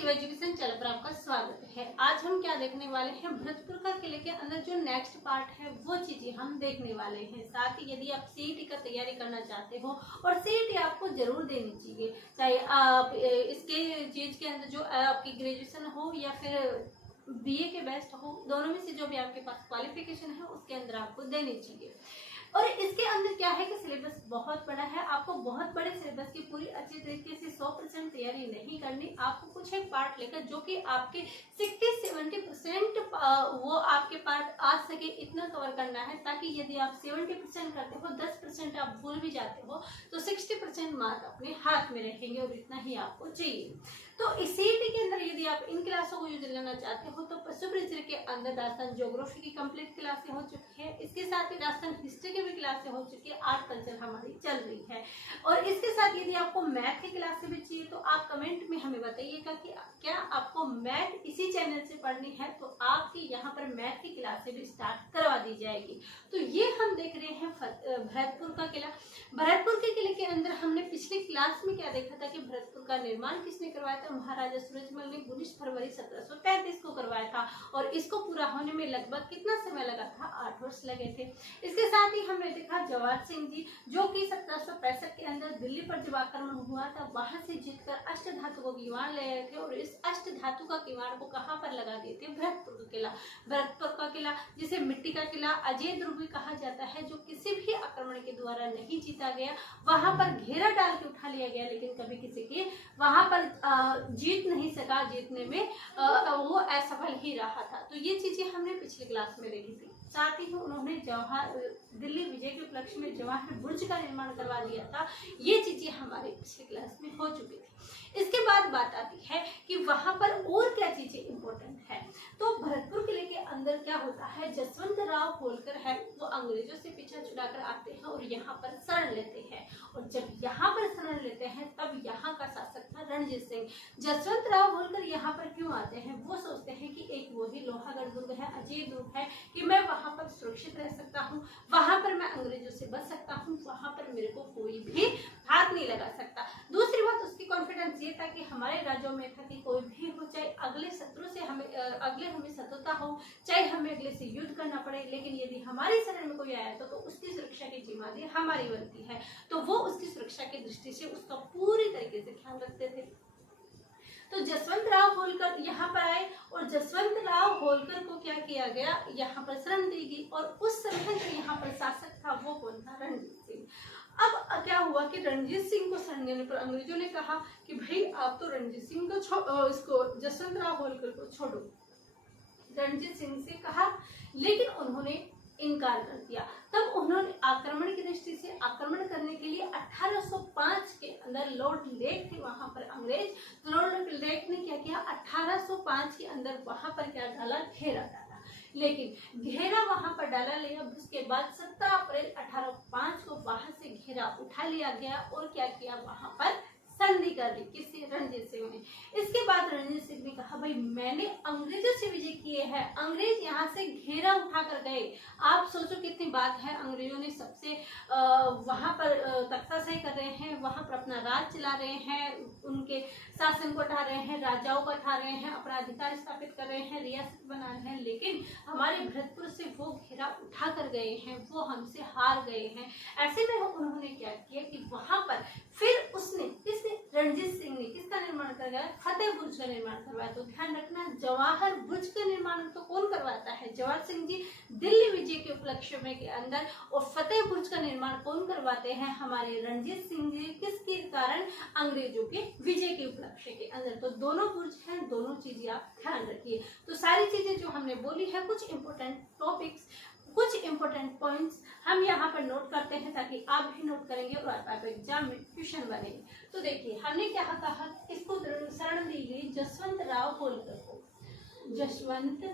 Shiv education channel पर आपका स्वागत है। आज हम क्या देखने वाले हैं, भरतपुर का किले के अंदर जो नेक्स्ट पार्ट है वो चीजें हम देखने वाले हैं। साथ ही यदि आप सीईटी का तैयारी करना चाहते हो और सीईटी आपको जरूर देनी चाहिए, चाहे आप इसके चीज के अंदर जो आपकी ग्रेजुएशन हो या फिर बीए के बेस्ट हो, दोनों में से जो भी आपके पास क्वालिफिकेशन है उसके अंदर आपको देनी चाहिए। और इसके अंदर क्या है कि सिलेबस बहुत बड़ा है, आपको बहुत बड़े सिलेबस की पूरी अच्छी तरीके से 100% तैयारी नहीं करनी। आपको कुछ एक पार्ट लेकर जो कि आपके 60-70% वो आपके पार्ट आ सके इतना कवर करना है, ताकि यदि आप 70% करते हो, 10% आप भूल भी जाते हो तो 60% मार्क अपने हाथ में रहेंगे और इतना ही आपको चाहिए। तो इस सीईटी के अंदर यदि आप इन क्लासों को यूज लेना चाहते हो तो पशु परिचय के अंदर राजस्थान ज्योग्राफी की कंप्लीट क्लासें हो चुकी है, इसके साथ ही राजस्थान हिस्ट्री की भी क्लासें हो चुकी है, आर्ट कल्चर हमारी चल रही है। और इसके साथ यदि आपको मैथ की क्लासें भी चाहिए तो आप कमेंट में हमें बताइएगा कि क्या आपको मैथ इसी चैनल से पढ़नी है, तो आपकी यहाँ पर मैथ की क्लासें भी स्टार्ट करवा दी जाएगी। तो ये हम देख रहे हैं भरतपुर का किला। भरतपुर के किले के अंदर हमने पिछली क्लास में क्या देखा था कि भरतपुर का निर्माण किसने करवाया था, महाराजा सूरजमल ने 19 फरवरी 1733 को करवाया था। और इसको पूरा होने में लगभग कितना समय लगा था, 8 वर्ष लगे थे। इसके साथ ही हमने देखा जवाहर सिंह जी, जो कि 1765 के अंदर दिल्ली पर जब आक्रमण हुआ था वहां से जीतकर अष्ट धातु को किवाड़ ले आए थे और इस अष्ट धातु का किवाड़ को कहां पर लगा दिए थे, भरतपुर का किला। भरतपुर का किला जिसे मिट्टी का किला, अजय दुर्ग भी कहा जाता है, जो किसी भी आक्रमण के द्वारा नहीं जीता गया, वहां पर घेरा डाल के उठा लिया गया, लेकिन कभी किसी की वहां पर जीत नहीं सका, जीतने में वो असफल ही रहा था। तो ये चीजें हमने पिछली क्लास में देखी थी। साथ ही उन्होंने दिल्ली विजय के उपलक्ष्य में जवाहर बुर्ज का निर्माण करवा दिया था। ये चीजें हमारे पिछली क्लास में हो चुकी थी। इसके बाद बात आती है कि वहां पर और क्या चीजें इंपॉर्टेंट है। तो भरतपुर किले के अंदर क्या होता है, जसवंत राव होलकर है वो अंग्रेजों से पीछा छुड़ाकर आते हैं और यहाँ पर शरण लेते हैं। और जब यहाँ पर शरण लेते हैं तब यहाँ का शासक था रणजीत सिंह। जसवंत राव होलकर यहाँ पर क्यों आते हैं, वो सोचते हैं कि एक वही लोहागढ़ दुर्ग है, अजय दुर्ग है, कि मैं वहां पर सुरक्षित रह सकता हूँ, वहां पर मैं अंग्रेजों से बच सकता हूँ, वहां पर मेरे को कोई भी हाथ नहीं लगा सकता। दूसरी बात उसकी कॉन्फिडेंस ये था कि हमारे राज्यों में था कि कोई भी हो, चाहे अगले शत्रु से हमें शत्रुता हो, चाहे हमें अगले से युद्ध करना पड़े, लेकिन यदि हमारी शरण में कोई आया तो उसकी सुरक्षा की जिम्मेदारी हमारी बनती है। तो वो उसकी सुरक्षा की दृष्टि से उसका पूरी तरीके से ख्याल रखते थे। तो जसवंत राव होलकर यहाँ पर आए और जसवंत राव होलकर को क्या किया गया, यहाँ पर शरण दी गई। और उस समय जो यहाँ पर शासक था वो कौन था, रणजीत सिंह। अब क्या हुआ कि रणजीत सिंह को शरण देने पर अंग्रेजों ने कहा कि भाई आप तो रणजीत सिंह को इसको जसवंत राव होलकर को छोड़ो, रणजीत सिंह से कहा, लेकिन उन्होंने इनकार कर दिया। तब उन्होंने आक्रमण की दृष्टि से आक्रमण करने के लिए 1805 के अंदर लॉर्ड लेक थे वहां पर अंग्रेज, तो लॉर्ड लेक ने क्या किया, 1805 के अंदर वहां पर क्या डाला, घेरा डाला। लेकिन घेरा वहां पर डाला लिया, उसके बाद 17 अप्रैल 1805 को वहां से घेरा उठा लिया गया और क्या किया, वहां पर संधि कर दी, किससे, रणजीत सिंह ने। इसके बाद रणजीत सिंह ने कहा भाई मैंने अंग्रेजों से विजय किए हैं, अंग्रेज यहाँ से घेरा उठा कर गए। आप सोचो कितनी बात है, अंग्रेजों ने सबसे वहां पर तख्ताशाही कर रहे हैं, वहां पर अपना राज चला रहे हैं, उनके शासन को उठा रहे हैं, राजाओं को उठा रहे हैं, अपना अधिकार स्थापित कर रहे हैं, रियासत बना रहे हैं, लेकिन हमारे भरतपुर से वो घेरा उठा कर गए हैं, वो हमसे हार गए हैं। ऐसे में उन्होंने क्या किया कि वहां पर फिर उसने रणजीत सिंह ने किसका निर्माण करवाया, फतेह बुर्ज का निर्माण करवाया। तो ध्यान रखना, जवाहर बुर्ज का निर्माण तो कौन करवाता है, जवाहर सिंह जी दिल्ली विजय के उपलक्ष्य में के अंदर। और फतेह बुर्ज का निर्माण कौन करवाते हैं, हमारे रणजीत सिंह जी, किसके कारण, अंग्रेजों के विजय के उपलक्ष्य के अंदर। तो दोनों बुर्ज हैं, दोनों चीजें आप ध्यान रखिए। तो सारी चीजें जो हमने बोली है, कुछ इंपोर्टेंट टॉपिक्स, कुछ इंपोर्टेंट पॉइंट्स हम यहाँ पर नोट करते हैं ताकि आप भी नोट करेंगे और आप एग्जाम में क्वेश्चन बनेंगे। तो देखिए हमने क्या कहा, इसको शरण दी गई जसवंत राव होलकर को, जसवंत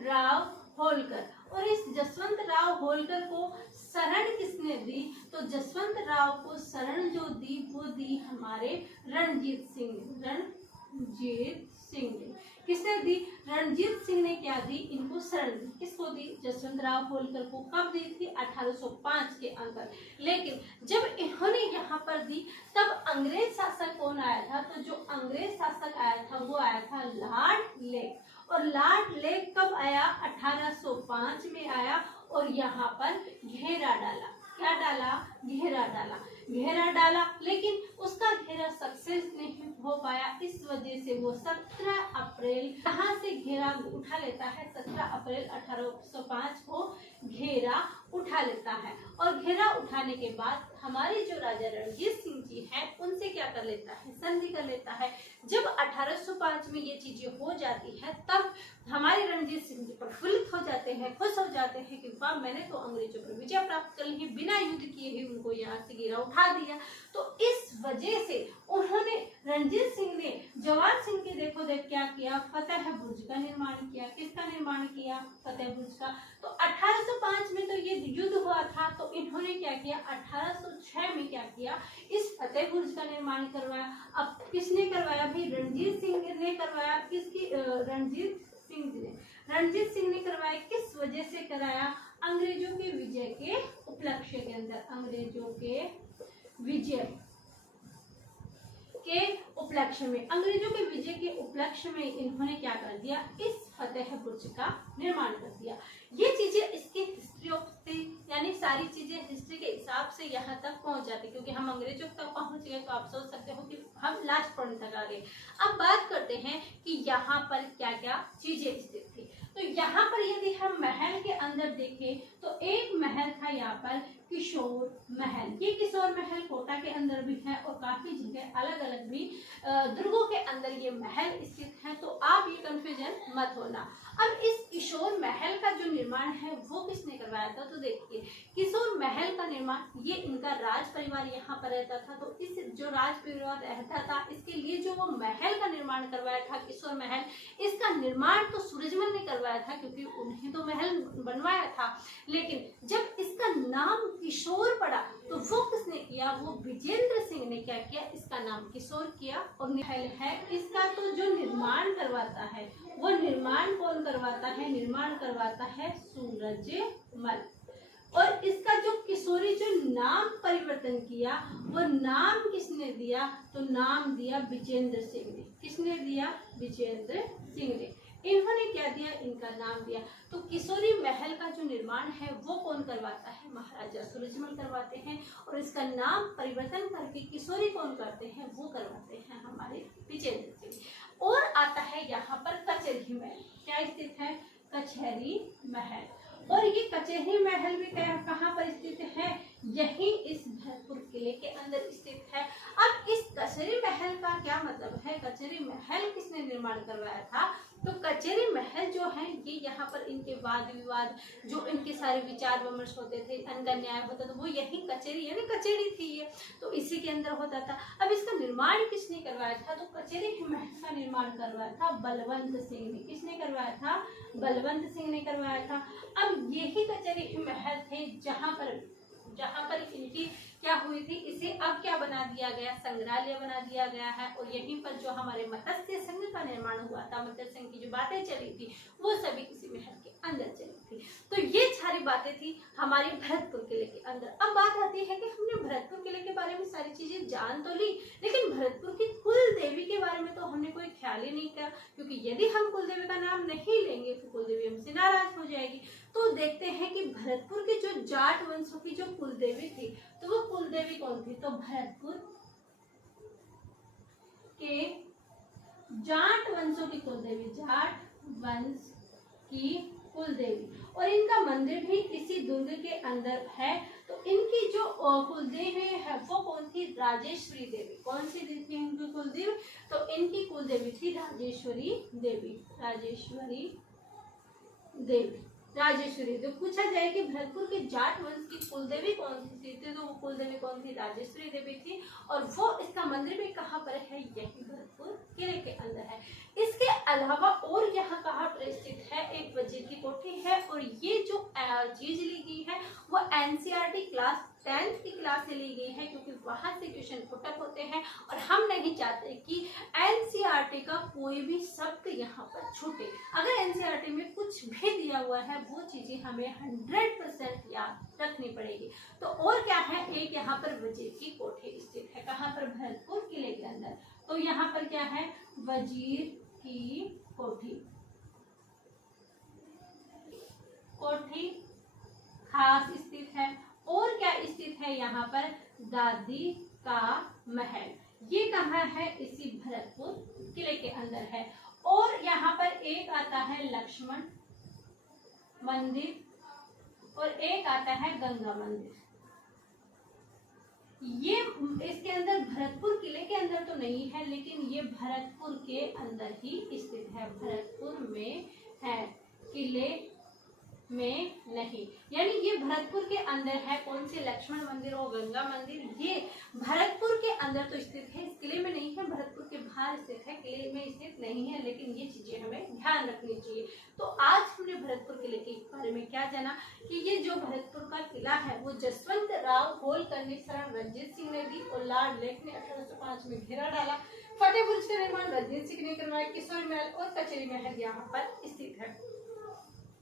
राव होलकर। और इस जसवंत राव होलकर को शरण किसने दी, तो जसवंत राव को शरण जो दी वो दी हमारे रणजीत सिंह ने। किसने दी? रणजीत सिंह ने क्या दी? इनको शरण दी। किसको दी? जसवंत राव होलकर को। कब दी थी? 1805 के अंदर। लेकिन जब इन्होंने यहाँ पर दी तब अंग्रेज शासक कौन आया था? तो जो अंग्रेज शासक आया था वो आया था लॉर्ड लेक। और लॉर्ड लेक कब आया? 1805 में आया और यहाँ पर घेरा डाला। क्या डाला? घेरा डाला। घेरा डाला लेकिन उसका घेरा सक्सेस नहीं हो पाया, इस वजह से वो 17 अप्रैल यहाँ से घेरा उठा लेता है। 17 अप्रैल 1805 को घेरा उठा लेता है और घेरा उठाने के बाद हमारे जो राजा रणजीत सिंह जी हैं उनसे क्या कर लेता है? संधि कर लेता है। जब 1805 में ये चीजें हो जाती है तब हमारे रणजीत सिंह जी प्रफुल्लित हो जाते हैं, खुश हो जाते हैं कि वाह, मैंने तो अंग्रेजों पर विजय प्राप्त कर ली, बिना युद्ध किए ही उनको यहाँ से घेरा उठा दिया। तो इस वजह से उन्होंने, रणजीत सिंह ने जवान सिंह के देखो देख क्या किया? फतेह बुर्ज का निर्माण किया। किसका निर्माण किया? फतेह बुर्ज का। तो 1805 में तो ये युद्ध हुआ था, तो इन्होंने क्या किया? 1806 में क्या किया? इस फतेह बुर्ज का निर्माण करवाया। अब किसने करवाया? भाई रणजीत सिंह ने करवाया। किसकी? रणजीत सिंह ने करवाया। किस वजह से कराया? अंग्रेजों के विजय के उपलक्ष्य के अंदर। अंग्रेजों के विजय के उपलक्ष्य में, अंग्रेजों के विजय के उपलक्ष्य में इन्होंने क्या कर दिया? इस फतेह बुर्ज का निर्माण कर दिया। ये चीजें इसकी हिस्ट्री ऑफ यानी सारी चीजें हिस्ट्री के हिसाब से यहाँ तक पहुंच जाती, क्योंकि हम अंग्रेजों तक पहुंच गए तो आप सोच सकते हो कि हम लास्ट पॉइंट तक आ गए। अब बात करते हैं कि यहाँ पर क्या क्या चीजें स्थित थी। तो यहाँ पर यदि हम महल के अंदर देखें तो एक महल था यहाँ पर किशोर महल। ये किशोर महल कोटा के अंदर भी है और काफी जगह अलग अलग भी दुर्गों के अंदर ये महल स्थित है, तो आप ये कंफ्यूजन मत होना। अब इस किशोर महल का जो निर्माण है वो किसने करवाया था? तो देखिए, किशोर महल का निर्माण, ये इनका राज परिवार यहाँ पर रहता था, तो इस जो राज परिवार रहता था इसके लिए जो वो महल का निर्माण करवाया था किशोर महल, इसका निर्माण तो सूरजमल ने करवाया था क्योंकि उन्हें तो महल बनवाया था। लेकिन जब इसका नाम किशोर पड़ा तो वो किसने किया? वो विजेंद्र सिंह ने क्या किया? इसका नाम किशोर किया। और महल है इसका तो जो निर्माण करवाता है वो निर्माण कौन करवाता है? निर्माण करवाता है सूरजमल। और इसका जो किशोरी जो नाम परिवर्तन किया वो नाम किसने दिया? तो नाम दिया विजेंद्र सिंह ने। किसने दिया? विजेंद्र सिंह ने। इन्होंने क्या दिया? इनका नाम दिया। तो किशोरी महल का जो निर्माण है वो कौन करवाता है? महाराजा सूरजमल करवाते हैं। और इसका नाम परिवर्तन करके किशोरी कौन करते हैं? वो करवाते हैं हमारे विजेंद्र सिंह। और आता है यहाँ पर कचहरी महल। क्या स्थित है? कचहरी महल। और ये कचहरी महल भी कहाँ पर स्थित है? यही इस भरतपुर किले के अंदर स्थित है। अब इस कचहरी महल का क्या मतलब है? कचहरी महल किसने निर्माण करवाया था? तो कचहरी महल जो है ये यहाँ पर इनके वाद विवाद, जो इनके सारे विचार विमर्श होते थे, इनका न्याय होता था, वो यही कचहरी यानी कचहरी थी ये, तो इसी के अंदर होता था। अब इसका निर्माण किसने करवाया था? तो कचहरी महल का निर्माण करवाया था बलवंत सिंह ने। किसने करवाया था? बलवंत सिंह ने करवाया था। अब यही कचहरी महल थे जहाँ पर इनकी क्या हुई थी, इसे अब क्या बना दिया गया? संग्रहालय बना दिया गया है। और यहीं पर जो हमारे मत्स्य संघ का निर्माण हुआ था, मत्स्य संघ की जो बातें चली थी वो सभी इसी महल के अंदर चली थी। तो ये सारी बातें थी हमारे भरतपुर किले के अंदर। अब बात आती है कि हमने भरतपुर किले के बारे में सारी चीजें जान तो ली, लेकिन भरतपुर की कुल देवी के बारे में तो हमने कोई ख्याल ही नहीं किया, क्योंकि यदि हम कुल देवी का नाम नहीं लेंगे तो कुल देवी हमसे नाराज हो जाएगी। तो देखते हैं कि भरतपुर की जो जाट वंशों की जो कुल देवी थी, तो वो कुल देवी कौन थी? तो भरतपुर के जाट वंशों की कुल देवी, जाट वंश की कुल देवी, और इनका मंदिर भी इसी दुर्ग के अंदर है। तो इनकी जो कुल देवी है वो कौन थी? राजेश्वरी देवी। कौन सी थी इनकी कुल देवी? तो इनकी कुल देवी थी राजेश्वरी देवी। राजेश्वरी देवी। राजेश्वरी। तो पूछा जाए कि भरतपुर के जाट वंश की कुलदेवी कौन सी थी, तो वो कुलदेवी कौन थी? राजेश्वरी देवी थी। और वो इसका मंदिर भी कहाँ पर है? यही भरतपुर किले के अंदर है। इसके अलावा और यहाँ कहाँ पर स्थित है? एक वजीर की कोठी है। और ये जो चीज ली गई है वो NCERT क्लास 10th की क्लास से ली गई है, क्योंकि वहां से क्वेश्चन पुटअप होते हैं और हम नहीं चाहते कि एनसीईआरटी का कोई भी शब्द यहाँ पर छूटे। अगर एनसीईआरटी में कुछ भी दिया हुआ है वो चीजें हमें 100% याद रखनी पड़ेगी। तो और क्या है, एक यहाँ पर वजीर की कोठी स्थित है, कहाँ पर, भरतपुर किले के अंदर। तो यहाँ पर क्या है, वजीर की कोठी, कोठी खास स्थित है। और क्या स्थित है यहाँ पर, दादी का महल, ये कहाँ है, इसी भरतपुर किले के अंदर है। और यहाँ पर एक आता है लक्ष्मण मंदिर और एक आता है गंगा मंदिर। ये इसके अंदर भरतपुर किले के अंदर तो नहीं है, लेकिन ये भरतपुर के अंदर ही स्थित है, भरतपुर में है, किले में नहीं। यानी ये भरतपुर के अंदर है। कौन से, लक्ष्मण मंदिर और गंगा मंदिर, ये भरतपुर के अंदर तो स्थित है, इस किले में नहीं है, भरतपुर के बाहर स्थित है, किले में स्थित नहीं है, लेकिन ये चीजें हमें ध्यान रखनी चाहिए। तो आज हमने भरतपुर किले के बारे में क्या जाना कि ये जो भरतपुर का किला है वो जसवंत राव होलकर ने, शरण रणजीत सिंह ने दी और लॉर्ड लेक ने 1805 में घेरा डाला। फतेह बुर्ज का निर्माण रणजीत सिंह ने करवाया। किशोर महल और कचेरी महल यहाँ पर स्थित है।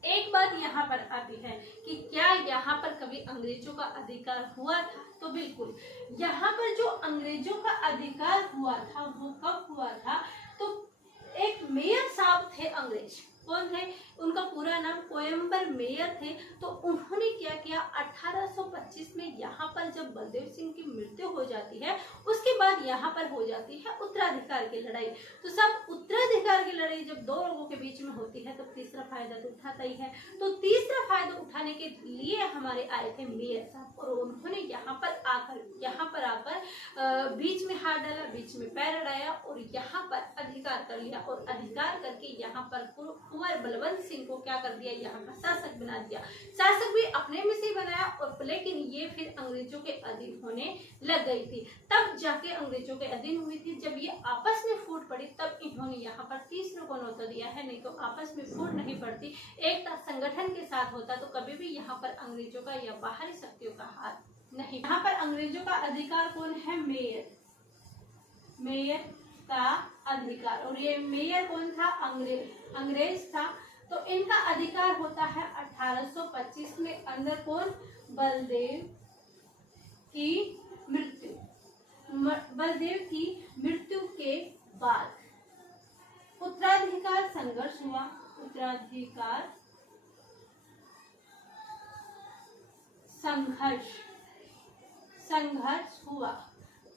एक बात यहाँ पर आती है कि क्या यहाँ पर कभी अंग्रेजों का अधिकार हुआ था, तो बिल्कुल यहाँ पर जो अंग्रेजों का अधिकार हुआ था वो कब हुआ था, तो एक मेयर साहब थे अंग्रेज, कौन थे, उनका पूरा नाम कोयम्बर मेयर थे। तो उन्होंने क्या किया, 1825 में यहाँ पर जब बलदेव सिंह की मृत्यु हो जाती है, उसके बाद यहाँ पर हो जाती है उत्तराधिकार की लड़ाई। तो सब उत्तराधिकार की लड़ाई जब दो लोगों के बीच में होती है तो तीसरा फायदा तो उठाता ही है। तो तीसरा फायदा उठाने के लिए हमारे आए थे मेयर साहब और उन्होंने यहाँ पर आकर बीच में हाथ डाला, बीच में पैर अड़ाया और यहाँ पर अधिकार कर लिया। और अधिकार करके यहाँ पर कुंवर बलवंत सिंह को क्या कर दिया, यहाँ का शासक बना दिया। शासक भी अपने में से बनाया और लेकिन ये फिर अंग्रेजों के अधीन होने लग गई थी। तब जाके अंग्रेजों के अधीन हुई थी। जब ये आपस में फूट पड़ी तब इन्होंने यहाँ पर तीसरे को न्योता दिया है, नहीं तो आपस में फूट नहीं पड़ती। एकता संगठन के साथ होता तो कभी भी यहाँ पर अंग्रेजों का या बाहरी शक्तियों का हाथ नहीं। यहाँ पर अंग्रेजों का अधिकार कौन है, मेयर, मेयर का अधिकार। और ये मेयर कौन था, अंग्रेज था। तो इनका अधिकार होता है 1825 में। अंदर कौन, बलदेव की मृत्यु, बलदेव की मृत्यु के बाद उत्तराधिकार संघर्ष हुआ, उत्तराधिकार संघर्ष हुआ।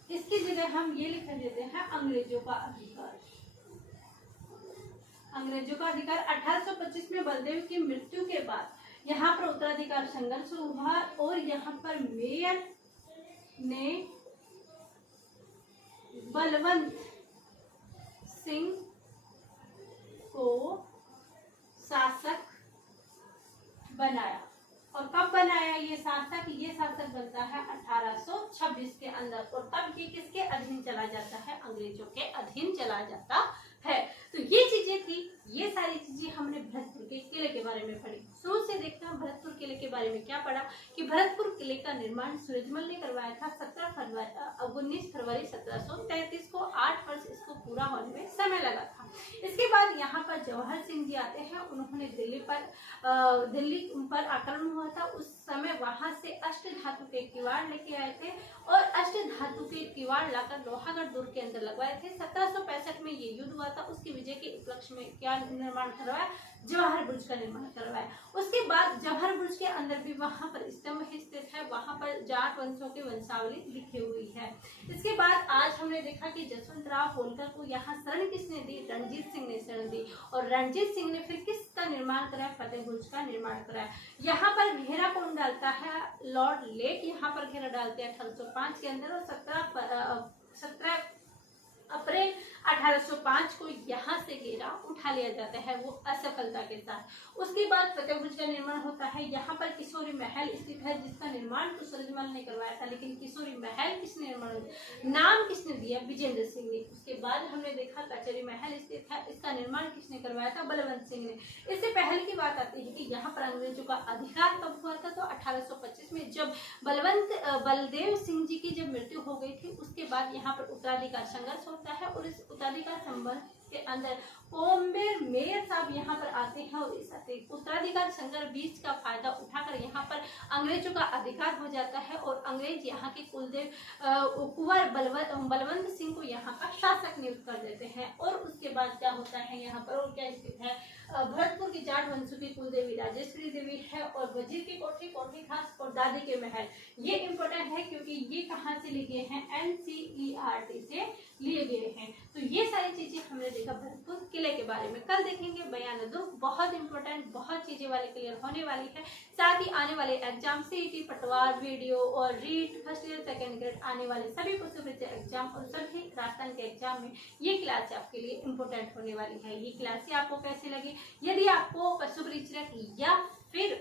इसकी जगह हम ये लिख देते हैं अंग्रेजों का अधिकार। अंग्रेजों का अधिकार 1825 में बलदेव की मृत्यु के बाद यहाँ पर उत्तराधिकार संघर्ष हुआ और यहाँ पर मेयर ने बलवंत सिंह को शासक बनाया। और कब बनाया ये शासक, ये शासक बनता है 1826 के अंदर। और तब ये किसके अधीन चला जाता है, अंग्रेजों के अधीन चला जाता है। तो ये चीजें थी, ये सारी चीजें हमने भरतपुर के किले के बारे में पढ़ी। शुरू से देखते हैं भरतपुर किले के बारे में क्या पढ़ा कि भरतपुर किले का निर्माण सूरजमल ने करवाया था 19 फरवरी 1733 को। 8 वर्ष इसको पूरा होने में समय लगा था। इसके बाद यहाँ पर जवाहर सिंह जी आते हैं। उन्होंने दिल्ली पर आक्रमण हुआ था। उस समय वहां से अष्ट धातु के किवाड़ लेके आए थे और अष्ट धातु के किवाड़ लाकर लोहागढ़ दुर्ग के अंदर लगवाए थे। 1765 में ये युद्ध हुआ था। उसकी विजय के उपलक्ष्य में क्या निर्माण करवाया, जवाहर बुर्ज का निर्माण करवाया। उसके बाद जवाहर बुर्ज के अंदर भी वहां पर स्तंभ स्थित है, वहां पर जाट वंशों की वंशावली लिखी हुई है। इसके बाद आज हमने देखा कि जसवंत राव होलकर को यहाँ शरण किसने दी, रणजीत सिंह ने शरण दी। और रणजीत सिंह ने फिर किसका निर्माण कराया, फतेह बुर्ज का निर्माण कराया। यहाँ पर घेरा कौन डालता है, लॉर्ड लेक यहाँ पर घेरा डालते हैं 1805 के अंदर। और 17 अप्रैल 1805 को यहाँ से घेरा उठा लिया जाता है, वो असफलता के साथ। उसके बाद फतेहपुर का निर्माण होता है। यहाँ पर किशोरी महल स्थित है, जिसका निर्माण तो सूरजमल ने करवाया था, लेकिन किशोरी महल किसने निर्माण, नाम किसने दिया, विजेंद्र सिंह ने। उसके बाद हमने देखा कचहरी महल स्थित है, इसका निर्माण किसने करवाया था, बलवंत सिंह ने। इससे पहले की बात आती है कि यहाँ पर अंग्रेजों का अधिकार कब हुआ था, तो 1825 में, जब बलदेव सिंह जी की जब मृत्यु हो गई थी। उसके बाद यहाँ पर उत्तराधिकार संघर्ष होता है और इस उत्तराधिकार संघर्ष के अंदर कोम्बेर मेयर साहब यहाँ पर आते हैं और इस उत्तराधिकार संघर्ष बीच का फायदा उठाकर यहाँ पर अंग्रेजों का अधिकार हो जाता है और अंग्रेज यहाँ के कुलदेव कुंवर बलवंत सिंह को यहाँ का शासक नियुक्त कर देते हैं। और उसके बाद क्या होता है यहाँ पर, और क्या स्थित है, भरतपुर की जाट वंशों की कुलदेवी राजेश्वरी देवी है और वजीर की कोठी कोठी खास और दादी के महल। ये इंपॉर्टेंट है क्योंकि ये कहाँ से लिए गए हैं, NCERT से लिए गए हैं। तो ये सारी चीजें हमने देखा भरतपुर किले के बारे में। कल देखेंगे बयान दुख, बहुत इंपॉर्टेंट, बहुत चीजें वाले क्लियर होने वाली है। साथ ही आने वाले एग्जाम CET, पटवार, वीडियो और REET first year second grade आने वाले सभी पोस्ट एग्जाम और सभी राजस्थान के एग्जाम में ये क्लास आपके लिए इंपॉर्टेंट होने वाली है। ये क्लास आपको कैसी लगी? यदि आपको पशु परिचरक या फिर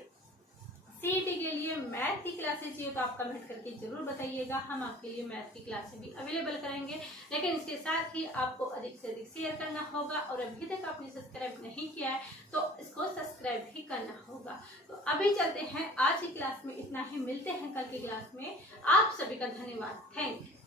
CET के लिए मैथ की क्लासेस चाहिए तो आप कमेंट करके जरूर बताइएगा, हम आपके लिए मैथ की क्लासेस भी अवेलेबल करेंगे। लेकिन इसके साथ ही आपको अधिक से अधिक शेयर करना होगा और अभी तक आपने सब्सक्राइब नहीं किया है तो इसको सब्सक्राइब भी करना होगा। तो अभी चलते हैं, आज की क्लास में इतना ही, मिलते हैं कल की क्लास में। आप सभी का धन्यवाद, थैंक यू।